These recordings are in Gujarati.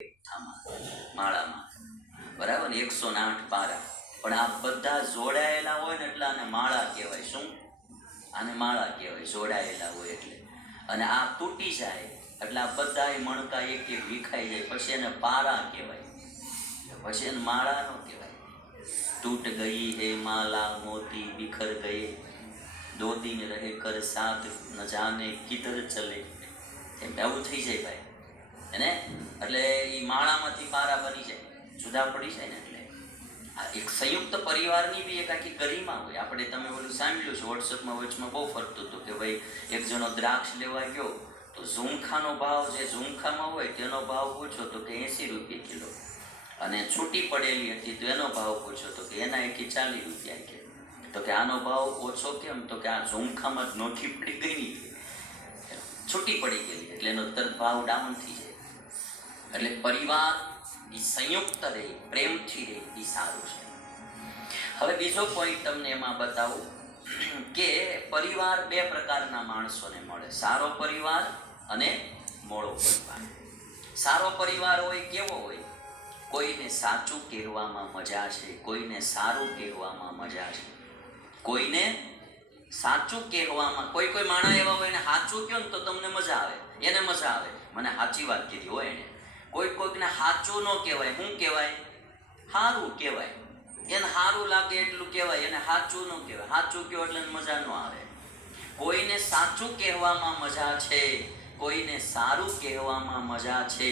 આમાં માળામાં બરાબર ને 108 પારા, પણ આ બધા જોડાયેલા હોય ને એટલે આને માળા કહેવાય. શું? આને માળા કહેવાય, જોડાયેલા હોય એટલે. અને આ તૂટી જાય એટલે આ બધા મણકા એક એક વિખાઈ જાય, પછી એને પારા કહેવાય, પછી એને માળા ન કહેવાય. તૂટ ગઈ હે માલા મોતી બિખર ગયે, દો દિન રહે કર સાથ ન જાને કિધર ચલે, એમ એવું થઈ જાય ભાઈ એને. એટલે એ માળામાંથી પારા બની જાય, જુદા પડી જાય ને. એટલે આ એક સંયુક્ત પરિવારની બી એક આખી ગરિમા હોય. આપણે તમે ઓલું સાંભળ્યું છે વોટ્સઅપમાં વચમાં બહુ ફરતું હતું કે ભાઈ એક જણો દ્રાક્ષ લેવા ગયો તો ઝુમખાનો ભાવ જે ઝુમખામાં હોય તેનો ભાવ પૂછો તો કે 80 રૂપિયા કિલો, અને છૂટી પડેલી હતી તો એનો ભાવ પૂછો તો કે એના 40 રૂપિયા કે. તો કે આનો ભાવ ઓછો કેમ? તો કે આ ઝુમખામાં જ નોખી પડી ગઈ, છૂટી પડી ગયેલી એટલે એનો તરત ભાવ ડાઉન થઈ જાય. એટલે પરિવાર એ સંયુક્ત રહે, પ્રેમથી રહે, એ સારું છે. હવે બીજો પોઈન્ટ તમને એમાં બતાવું કે પરિવાર બે પ્રકારના માણસોને મળે, સારો પરિવાર અને મોળો પરિવાર. સારો પરિવાર હોય કેવો હોય? કોઈને સાચું કહેવામાં મજા છે, કોઈને સારું કહેવામાં મજા છે, કોઈને સાચું કહેવામાં. કોઈ કોઈ માણસ એવા હોય ને સાચું કહો ને તો તમને મજા આવે, એને મજા આવે, મને સાચી વાત કીધી હોય એને. કોઈકને સાચું ન કહેવાય, શું કહેવાય? સારું કહેવાય, એને સારું લાગે એટલું કહેવાય, એને સાચું ન કહેવાય. સાચું કહો એટલે મજા ન આવે. કોઈને સાચું કહેવામાં મજા છે, કોઈને સારું કહેવામાં મજા છે,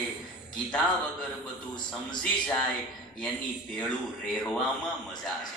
કીધા વગર બધું સમજી જાય એની ભેળું રહેવામાં મજા છે.